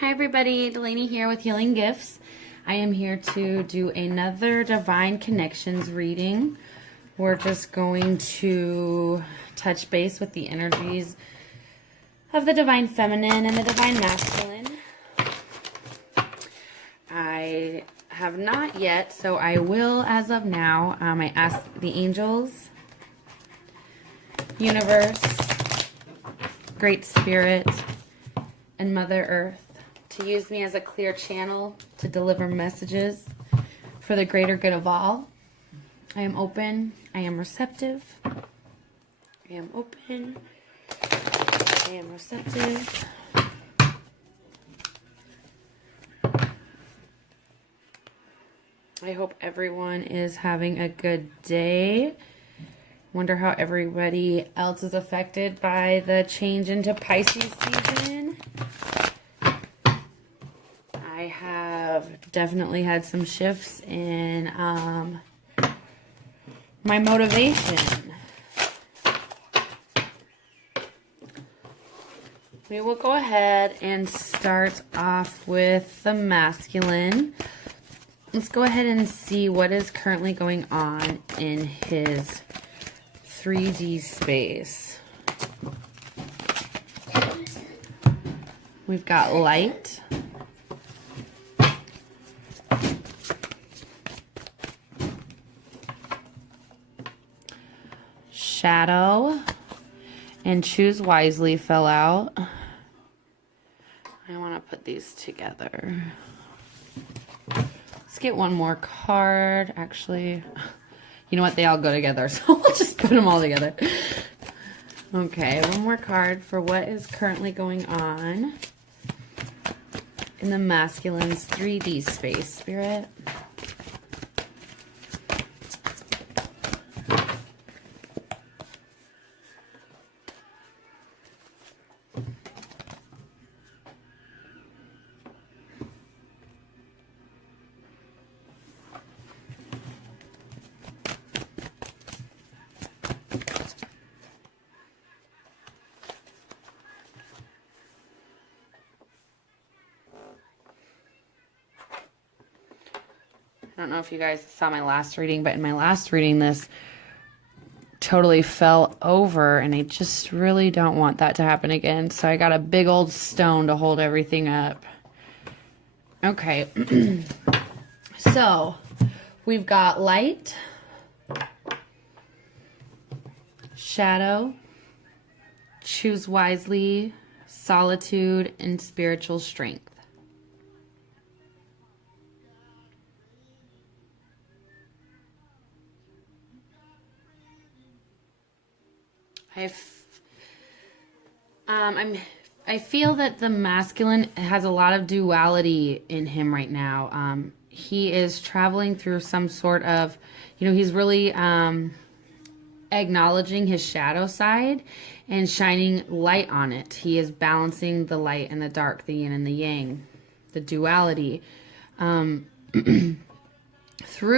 Hi everybody, Delaney here with Healing Gifts. I am here to do another Divine Connections reading. We're just going to touch base with the energies of the Divine Feminine and the Divine Masculine. I have not yet, so I will as of now. I asked the angels, universe, Great Spirit, and Mother Earth to use me as a clear channel to deliver messages for the greater good of all. I am open. I am receptive. I am open. I am receptive. I hope everyone is having a good day. Wonder how everybody else is affected by the change into Pisces season. I have definitely had some shifts in my motivation. We will go ahead and start off with the masculine. Let's go ahead and see what is currently going on in his 3D space. We've got light, shadow, and choose wisely fell out. I want to put these together. Let's get one more card. Actually, you know what? They all go together, so we'll just put them all together. Okay, one more card for what is currently going on in the masculine's 3D space, Spirit. I don't know if you guys saw my last reading, but in my last reading, this totally fell over, and I just really don't want that to happen again. So I got a big old stone to hold everything up. Okay. So we've got light, shadow, choose wisely, solitude, and spiritual strength. I feel that the masculine has a lot of duality in him right now. He is traveling through some sort of, he's really acknowledging his shadow side and shining light on it. He is balancing the light and the dark, the yin and the yang, the duality. Through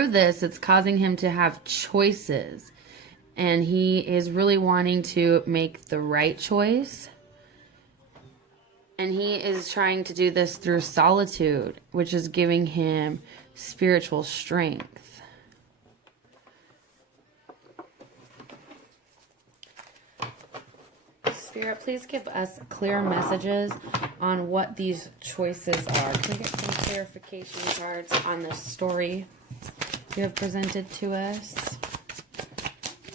this, it's causing him to have choices. And he is really wanting to make the right choice. And he is trying to do this through solitude, which is giving him spiritual strength. Spirit, please give us clear messages on what these choices are. Can we get some clarification cards on this story you have presented to us?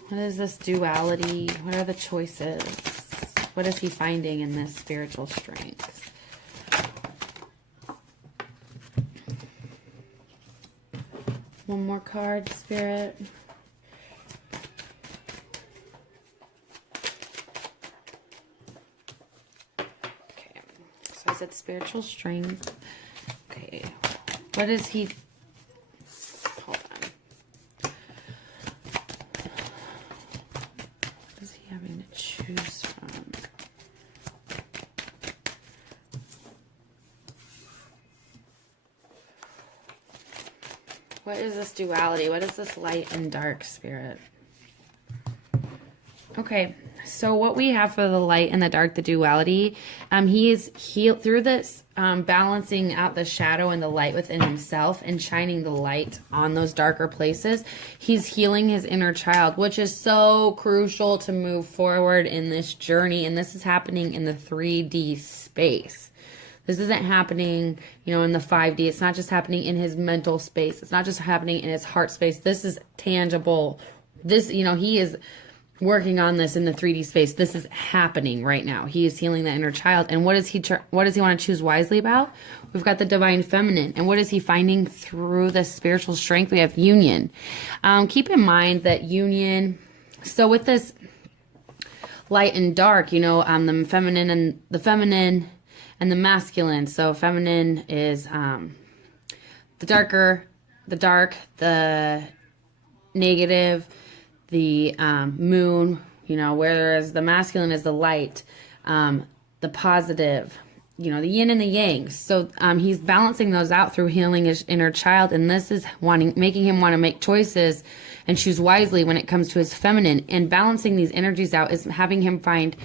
What is this duality? What are the choices? What is he finding in this spiritual strength? One more card, Spirit. Okay, so I said spiritual strength. Okay, what is he... Hold on. What is he having to choose from? What is this duality? What is this light and dark, Spirit? Okay, So what we have for the light and the dark, the duality, he is healed through this balancing out the shadow and the light within himself and shining the light on those darker places. He's healing his inner child, which is so crucial to move forward in this journey. And this is happening in the 3D space. This isn't happening, in the 5D. It's not just happening in his mental space. It's not just happening in his heart space. This is tangible. This, he is working on this in the 3D space. This is happening right now. He is healing the inner child. And what does he want to choose wisely about? We've got the divine feminine. And what is he finding through the spiritual strength? We have union. Keep in mind that union, so with this light and dark, the feminine and the masculine. So feminine is the dark, the negative, the moon, whereas the masculine is the light, the positive, the yin and the yang. So he's balancing those out through healing his inner child, and this is making him want to make choices and choose wisely when it comes to his feminine. And balancing these energies out is having him find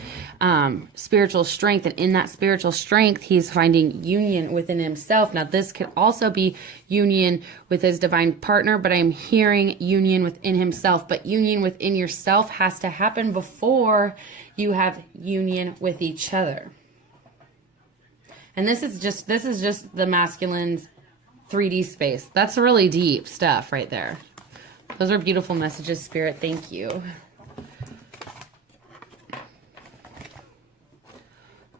spiritual strength, and in that spiritual strength, he's finding union within himself. Now, this could also be union with his divine partner, but I'm hearing union within himself. But union within yourself has to happen before you have union with each other. And this is just the masculine's 3D space. That's really deep stuff right there. Those are beautiful messages, Spirit. Thank you.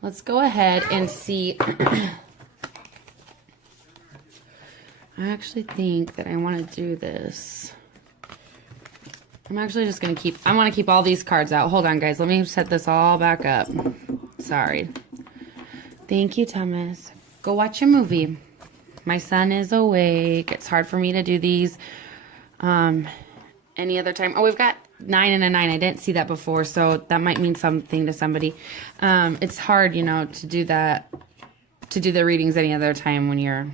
Let's go ahead and see. I actually think that I want to do this. I'm actually just going to I want to keep all these cards out. Hold on, guys. Let me set this all back up. Sorry. Thank you, Thomas. Go watch a movie. My son is awake. It's hard for me to do these any other time. Oh, we've got 9 and a 9. I didn't see that before, so that might mean something to somebody. It's hard, to do that, to do the readings any other time when you're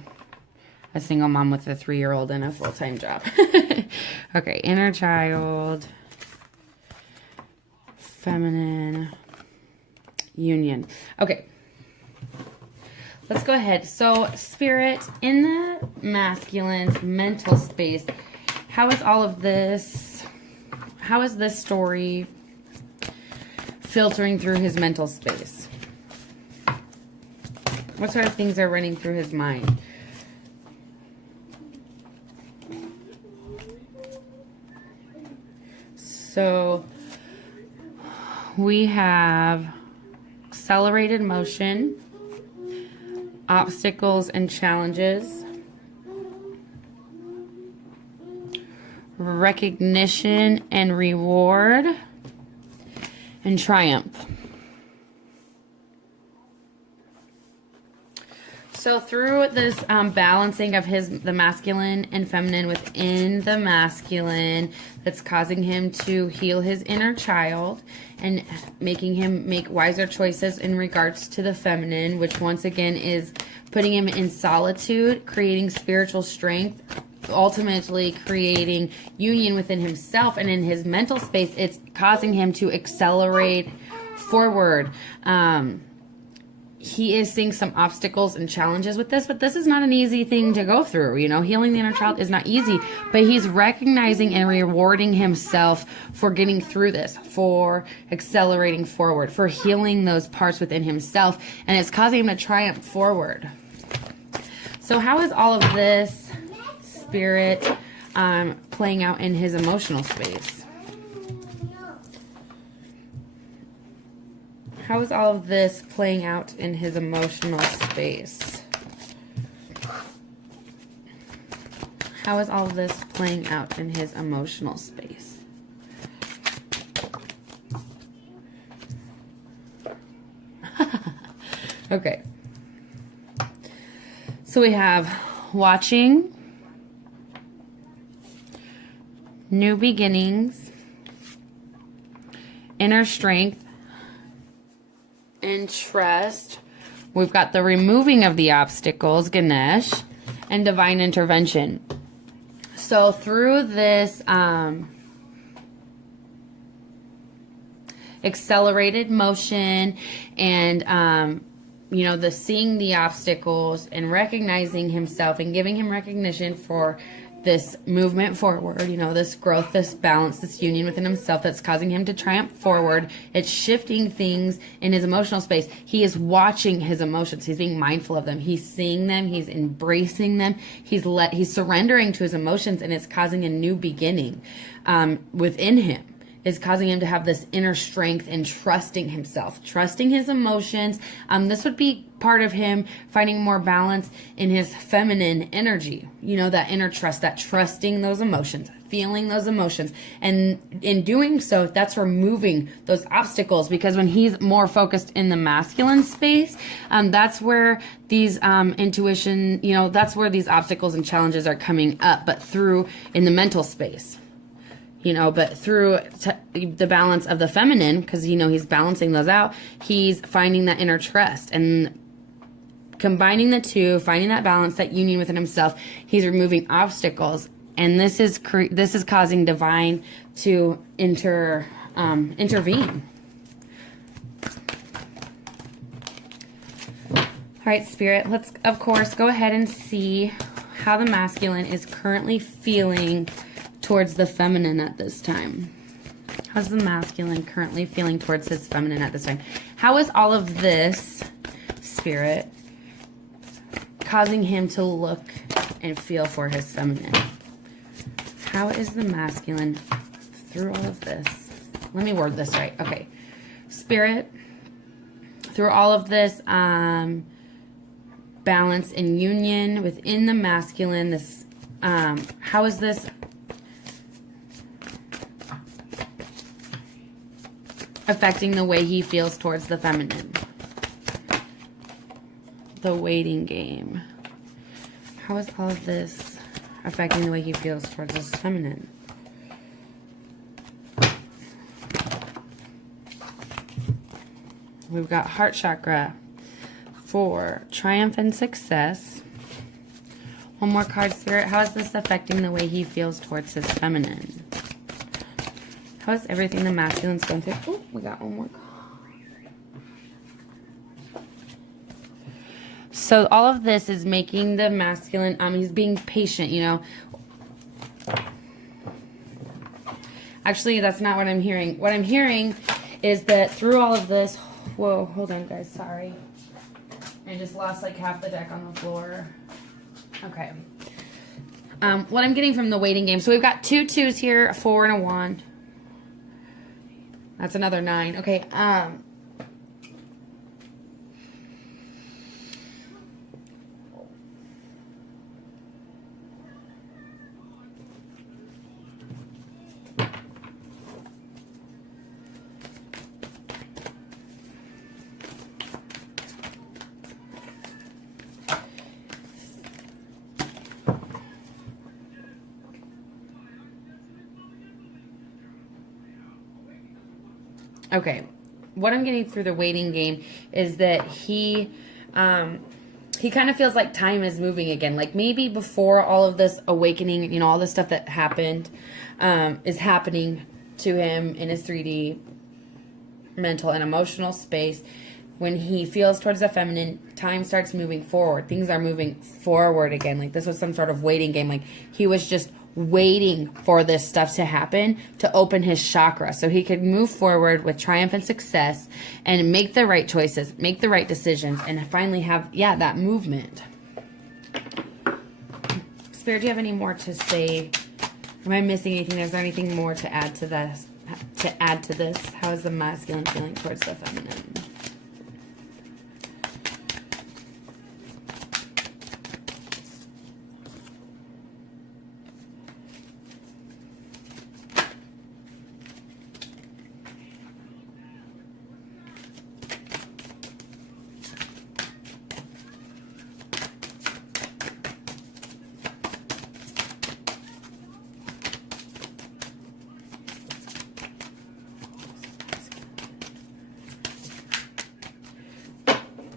a single mom with a 3-year-old and a full-time job. Okay, inner child, feminine, union. Okay. Let's go ahead. So, Spirit, in the masculine's mental space, how is all of this, how is this story filtering through his mental space? What sort of things are running through his mind? So, we have accelerated motion, obstacles and challenges, recognition and reward, and triumph. So through this balancing of the masculine and feminine within the masculine, that's causing him to heal his inner child and making him make wiser choices in regards to the feminine, which once again is putting him in solitude, creating spiritual strength, ultimately creating union within himself, and in his mental space, it's causing him to accelerate forward. He is seeing some obstacles and challenges with this, but this is not an easy thing to go through. Healing the inner child is not easy, but he's recognizing and rewarding himself for getting through this, for accelerating forward, for healing those parts within himself, and it's causing him to triumph forward. So how is all of this, Spirit, playing out in his emotional space? How is all of this playing out in his emotional space? How is all of this playing out in his emotional space? Okay. So we have watching, new beginnings, inner strength, and trust. We've got the removing of the obstacles, Ganesh, and divine intervention. So through this, accelerated motion and, you know, the seeing the obstacles and recognizing himself and giving him recognition for this movement forward, you know, this growth, this balance, this union within himself that's causing him to triumph forward. It's shifting things in his emotional space. He is watching his emotions. He's being mindful of them. He's seeing them. He's embracing them. He's surrendering to his emotions, and it's causing a new beginning within him. Is causing him to have this inner strength and trusting himself, trusting his emotions. This would be part of him finding more balance in his feminine energy. You know, that inner trust, that trusting those emotions, feeling those emotions. And in doing so, that's removing those obstacles, because when he's more focused in the masculine space, that's where these intuition, you know, that's where these obstacles and challenges are coming up, but through in the mental space. You know, but through the balance of the feminine, because, you know, he's balancing those out, he's finding that inner trust and combining the two, finding that balance, that union within himself. He's removing obstacles, and this is causing divine to intervene. All right, Spirit, let's, of course, go ahead and see how the masculine is currently feeling towards the feminine at this time. How's the masculine currently feeling towards his feminine at this time? How is all of this, Spirit, causing him to look and feel for his feminine? How is the masculine through all of this? Let me word this right. Okay. Spirit, through all of this balance and union within the masculine, this how is this affecting the way he feels towards the feminine? The waiting game. How is all of this affecting the way he feels towards his feminine? We've got heart chakra for triumph and success. One more card, Spirit. How is this affecting the way he feels towards his feminine? How is everything the masculine's going through? Oh, we got one more. So all of this is making the masculine, he's being patient, you know. Actually, that's not what I'm hearing. What I'm hearing is that through all of this, whoa, hold on, guys, sorry. I just lost like half the deck on the floor. Okay. What I'm getting from the waiting game. So we've got 2 2s here, a 4 and a 1. That's another 9. Okay. Okay, what I'm getting through the waiting game is that he kind of feels like time is moving again. Like maybe before all of this awakening, you know, all the stuff that happened is happening to him in his 3D mental and emotional space. When he feels towards the feminine, time starts moving forward. Things are moving forward again. Like this was some sort of waiting game. Like he was just waiting for this stuff to happen to open his chakra so he could move forward with triumph and success and make the right choices, make the right decisions, and finally have, that movement. Spirit, do you have any more to say? Am I missing anything? Is there anything more to add to this? How is the masculine feeling towards the feminine?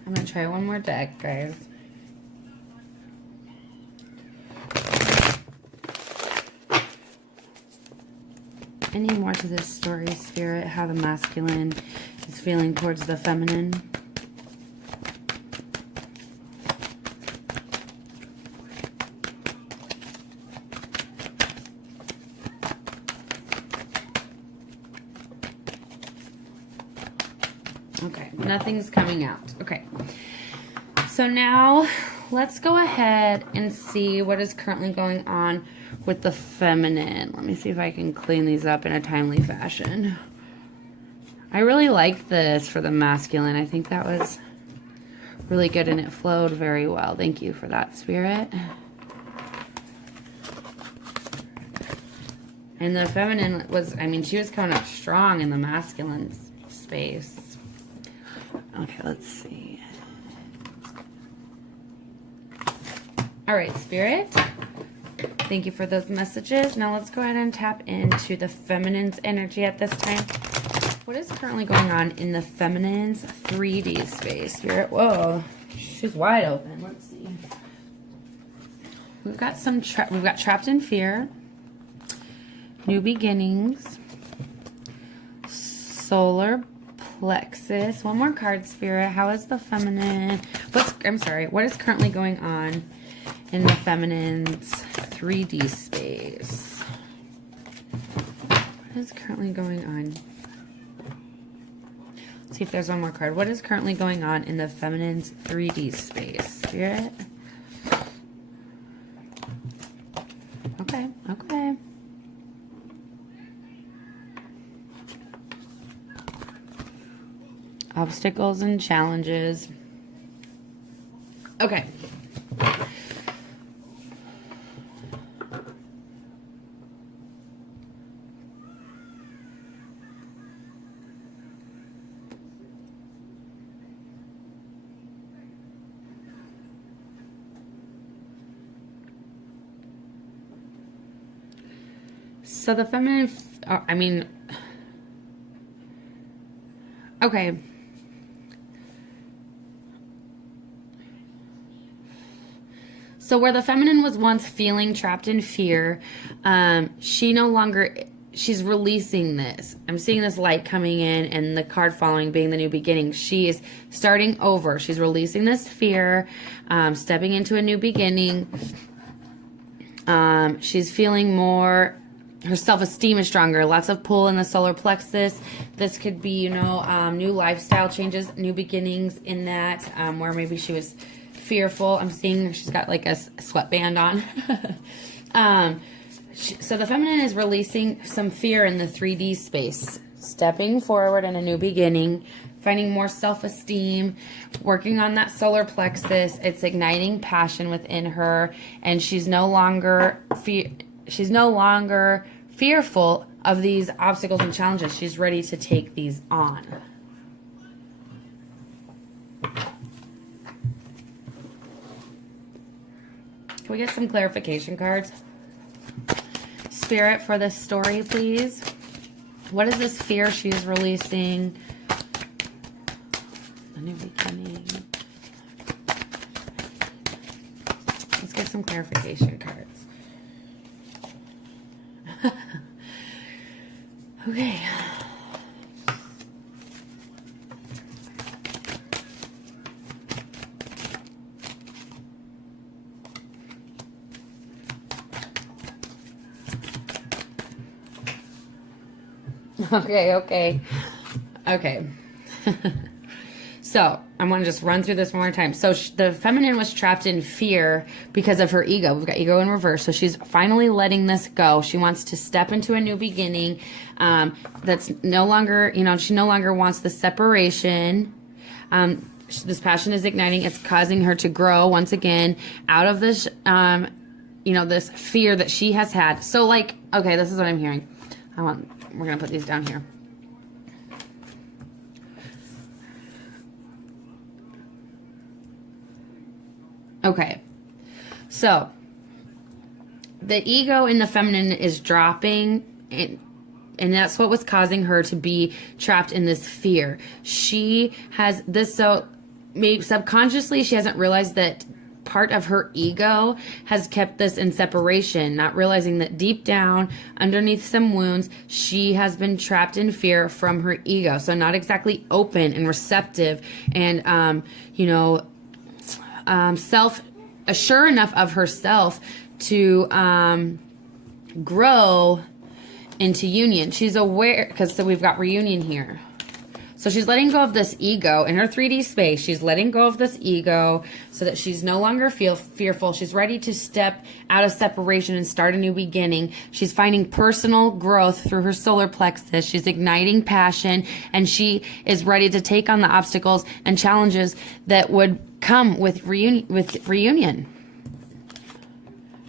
I'm going to try one more deck, guys. any more to this story, Spirit? How the masculine is feeling towards the feminine? Okay, nothing's coming out. Okay, so now let's go ahead and see what is currently going on with the feminine. Let me see if I can clean these up in a timely fashion. I really like this for the masculine. I think that was really good and it flowed very well. Thank you for that, Spirit. And the feminine was, I mean, she was coming up strong in the masculine space. Okay, let's see. All right, Spirit. Thank you for those messages. Now let's go ahead and tap into the feminine's energy at this time. What is currently going on in the feminine's 3D space, Spirit? Whoa, she's wide open. Let's see. We've got trapped in fear, new beginnings, solar plexus. One more card, Spirit. How is the feminine? What is currently going on in the feminine's 3D space? What is currently going on? Let's see if there's one more card. What is currently going on in the feminine's 3D space, Spirit? Okay, okay. Obstacles and challenges. Okay. So the feminine, okay. So where the feminine was once feeling trapped in fear, she's releasing this. I'm seeing this light coming in and the card following being the new beginning. She is starting over. She's releasing this fear, stepping into a new beginning. She's feeling more, her self-esteem is stronger, lots of pull in the solar plexus. This could be, new lifestyle changes, new beginnings in that, where maybe she was fearful. I'm seeing she's got like a sweatband on. So the feminine is releasing some fear in the 3D space, stepping forward in a new beginning, finding more self-esteem, working on that solar plexus. It's igniting passion within her, and she's no longer fearful of these obstacles and challenges. She's ready to take these on. Can we get some clarification cards? Spirit, for this story, please. What is this fear she's releasing? A new beginning. Let's get some clarification cards. Okay. Okay. So I'm going to just run through this one more time. So the feminine was trapped in fear because of her ego. We've got ego in reverse. So she's finally letting this go. She wants to step into a new beginning. That's no longer, she no longer wants the separation. This passion is igniting. It's causing her to grow once again out of this, this fear that she has had. So okay, this is what I'm hearing. We're going to put these down here. Okay. So the ego in the feminine is dropping, and that's what was causing her to be trapped in this fear. She has this, so maybe subconsciously she hasn't realized that part of her ego has kept this in separation, not realizing that deep down, underneath some wounds, she has been trapped in fear from her ego. So not exactly open and receptive and, sure enough of herself to grow into union. She's aware, because so we've got reunion here. So she's letting go of this ego in her 3D space. She's letting go of this ego so that she's no longer fearful. She's ready to step out of separation and start a new beginning. She's finding personal growth through her solar plexus. She's igniting passion, and she is ready to take on the obstacles and challenges that would come with reunion.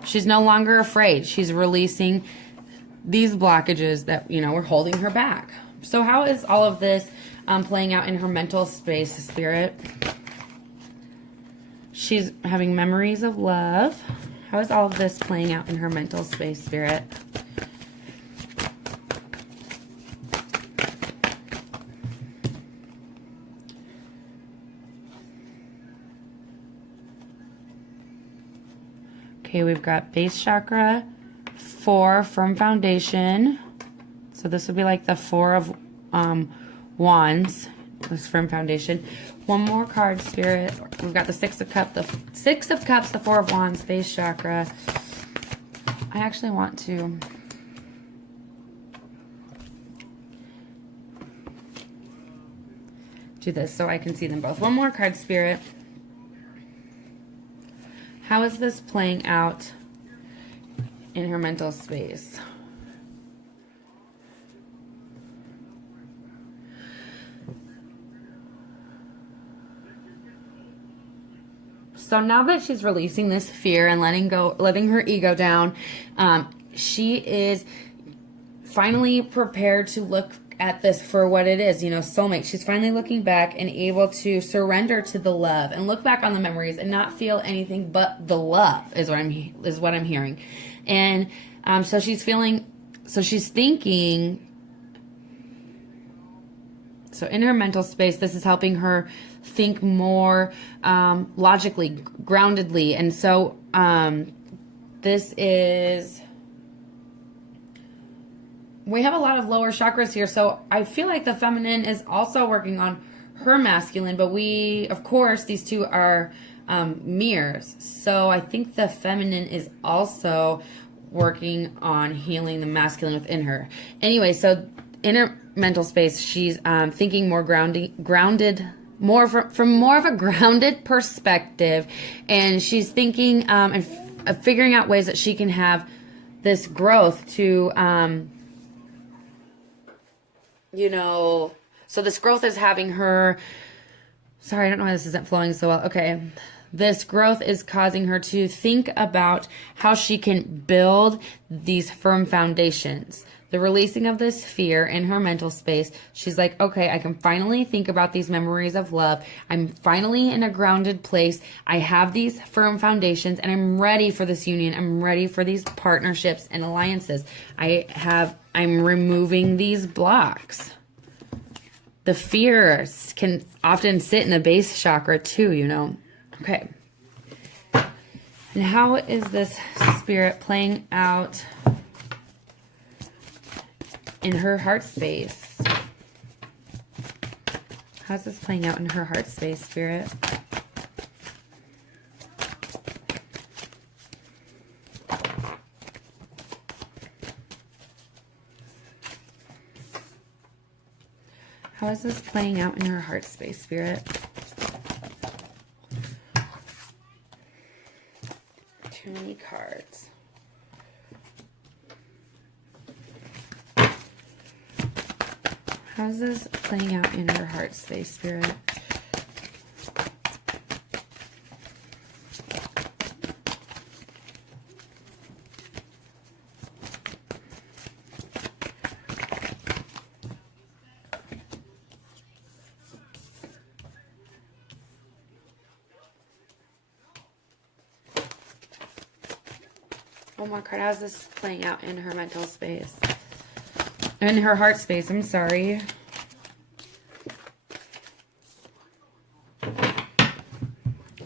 She's no longer afraid. She's releasing these blockages that, were holding her back. So how is all of this playing out in her mental space, Spirit? She's having memories of love. How is all of this playing out in her mental space, Spirit? Okay, we've got base chakra, 4, firm foundation. So this would be like the 4 of wands, this firm foundation. One more card, Spirit. We've got the 6 of cups, the 4 of wands, base chakra. I actually want to do this so I can see them both. One more card, Spirit. How is this playing out in her mental space? So now that she's releasing this fear and letting her ego down, she is finally prepared to look at this for what it is, soulmate. She's finally looking back and able to surrender to the love and look back on the memories and not feel anything but the love is what I'm hearing. And so she's thinking. So in her mental space, this is helping her think more logically, groundedly. And so this is, we have a lot of lower chakras here. So I feel like the feminine is also working on her masculine, but of course, these two are mirrors. So I think the feminine is also working on healing the masculine within her. Anyway, so in her mental space, she's thinking more grounded, more from more of a grounded perspective, and she's thinking and figuring out ways that she can have this growth to, so this growth is having her. Sorry, I don't know why this isn't flowing so well. Okay. This growth is causing her to think about how she can build these firm foundations. The releasing of this fear in her mental space, she's like, okay, I can finally think about these memories of love. I'm finally in a grounded place. I have these firm foundations, and I'm ready for this union. I'm ready for these partnerships and alliances. I'm removing these blocks. The fears can often sit in the base chakra too, Okay. And how is this spirit playing out in her heart space? How's this playing out in her heart space, Spirit? How is this playing out in her heart space, Spirit? Too many cards. How's this playing out in her heart space, Spirit? One more card. How's this playing out in her mental space? In her heart space, I'm sorry.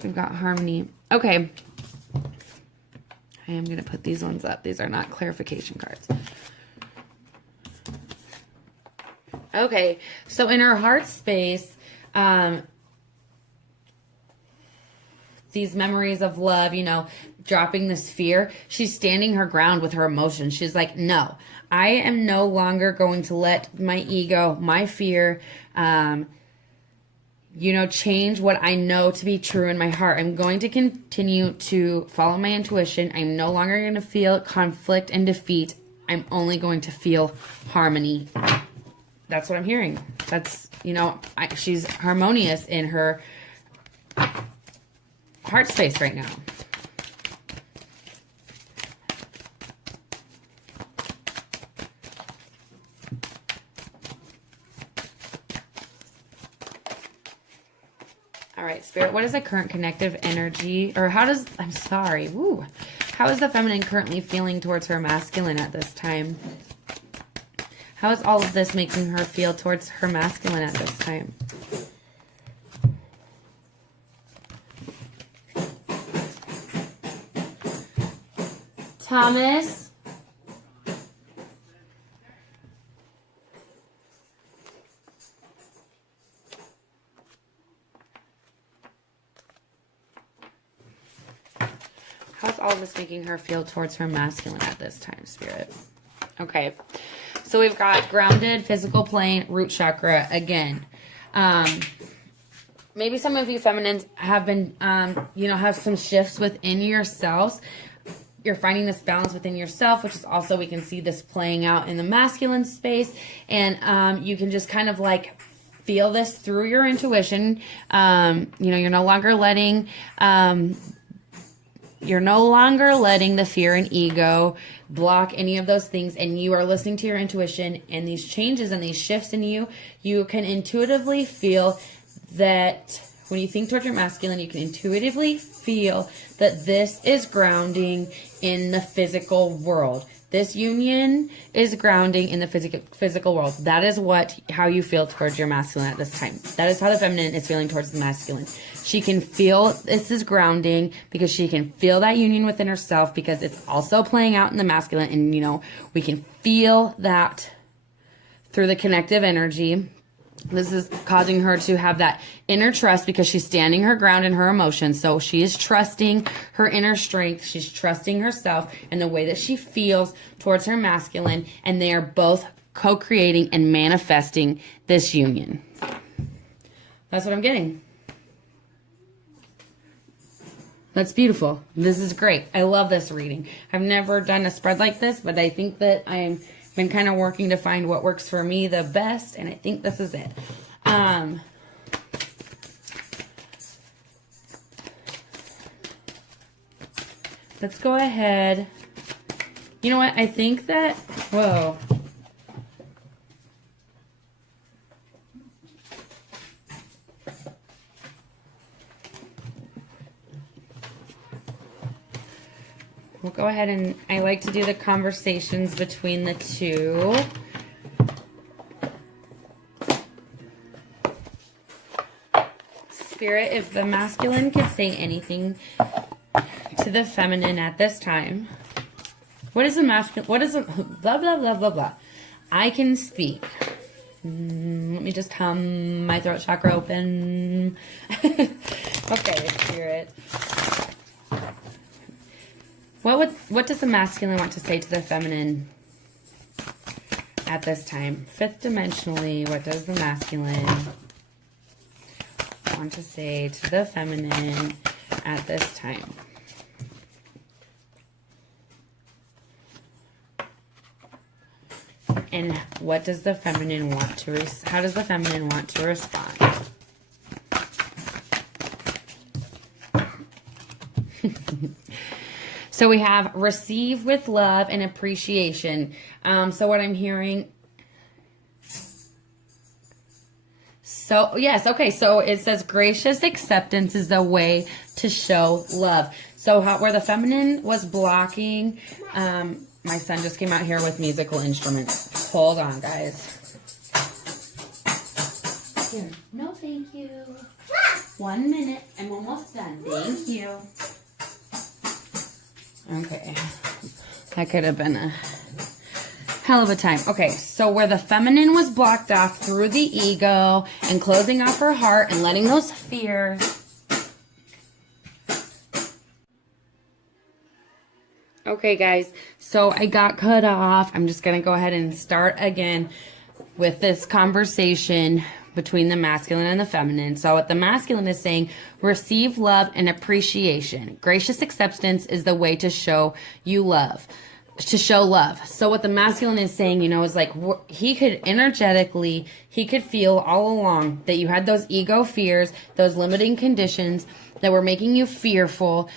We've got harmony. Okay. I am going to put these ones up. These are not clarification cards. Okay. So in her heart space, these memories of love, you know, dropping this fear, she's standing her ground with her emotions. She's like, no, I am no longer going to let my ego, my fear, you know, change what I know to be true in my heart. I'm going to continue to follow my intuition. I'm no longer going to feel conflict and defeat. I'm only going to feel harmony. That's what I'm hearing. That's, you know, she's harmonious in her heart space right now. All right, Spirit, what is the current connective energy, or how is the feminine currently feeling towards her masculine at this time? How is all of this making her feel towards her masculine at this time? Thomas? How's all this making her feel towards her masculine at this time, Spirit? Okay. So we've got grounded, physical plane, root chakra again. Maybe some of you feminines have been, you know, have some shifts within yourselves. You're finding this balance within yourself, which is also, we can see this playing out in the masculine space. And you can just kind of like feel this through your intuition. You know, you're no longer letting the fear and ego block any of those things, and you are listening to your intuition, and these changes and these shifts in you, you can intuitively feel that when you think toward your masculine, you can intuitively feel that this is grounding in the physical world. This union is grounding in the physical world. That is how you feel towards your masculine at this time. That is how the feminine is feeling towards the masculine. She can feel this is grounding because she can feel that union within herself, because it's also playing out in the masculine. And, you know, we can feel that through the connective energy. This is causing her to have that inner trust because she's standing her ground in her emotions. So she is trusting her inner strength. She's trusting herself and the way that she feels towards her masculine. And they are both co-creating and manifesting this union. That's what I'm getting. That's beautiful. This is great. I love this reading. I've never done a spread like this, but I think that I've been kind of working to find what works for me the best, and I think this is it. Let's go ahead. You know what? I think that, whoa. We'll go ahead and I like to do the conversations between the two. Spirit, if the masculine could say anything to the feminine at this time. What is the masculine? What is a blah, blah, blah, blah, blah. I can speak. Let me just hum my throat chakra open. Okay, Spirit. What does the masculine want to say to the feminine at this time? Fifth dimensionally, what does the masculine want to say to the feminine at this time? And what does the feminine want to how does the feminine want to respond? So we have receive with love and appreciation. So what I'm hearing. So, yes, okay. So it says gracious acceptance is the way to show love. So where the feminine was blocking, my son just came out here with musical instruments. Hold on, guys. Here. No, thank you. 1 minute. I'm almost done. Thank you. Okay. That could have been a hell of a time. Okay, so where the feminine was blocked off through the ego and closing off her heart and letting those fears. Okay, guys, so I got cut off. I'm just going to go ahead and start again with this conversation between the masculine and the feminine. So what the masculine is saying, receive love and appreciation. Gracious acceptance is the way to show you love. To show love. So what the masculine is saying, you know, is like he could energetically, he could feel all along that you had those ego fears, those limiting conditions that were making you fearful.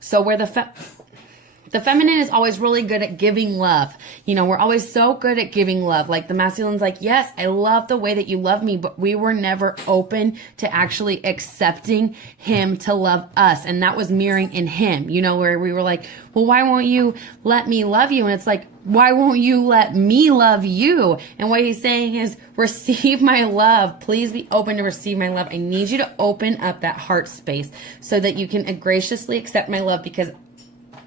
So where the feminine is always really good at giving love. You know, we're always so good at giving love. Like the masculine's like, yes, I love the way that you love me, but we were never open to actually accepting him to love us. And that was mirroring in him, you know, where we were like, well, why won't you let me love you? And it's like, why won't you let me love you? And what he's saying is, receive my love. Please be open to receive my love. I need you to open up that heart space so that you can graciously accept my love, because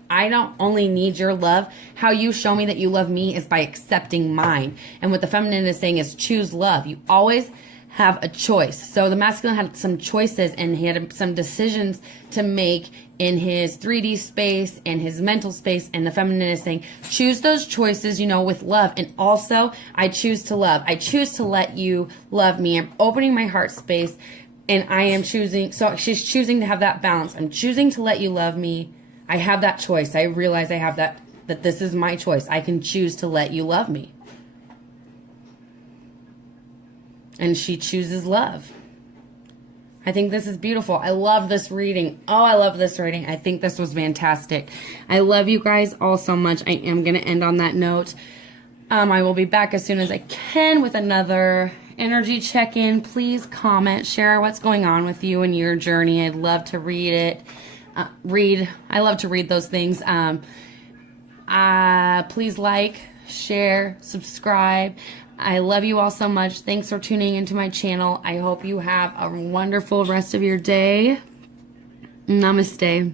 I don't only need your love. How you show me that you love me is by accepting mine. And what the feminine is saying is choose love. You always have a choice. So the masculine had some choices and he had some decisions to make in his 3D space and his mental space. And the feminine is saying, choose those choices, you know, with love. And also, I choose to love. I choose to let you love me. I'm opening my heart space and I am choosing. So she's choosing to have that balance. I'm choosing to let you love me. I have that choice. I realize I have that this is my choice. I can choose to let you love me. And she chooses love. I think this is beautiful. I love this reading. Oh, I love this reading. I think this was fantastic. I love you guys all so much. I am going to end on that note. I will be back as soon as I can with another energy check-in. Please comment, share what's going on with you and your journey. I'd love to read it. I love to read those things. Please like, share, subscribe. I love you all so much. Thanks for tuning into my channel. I hope you have a wonderful rest of your day. Namaste.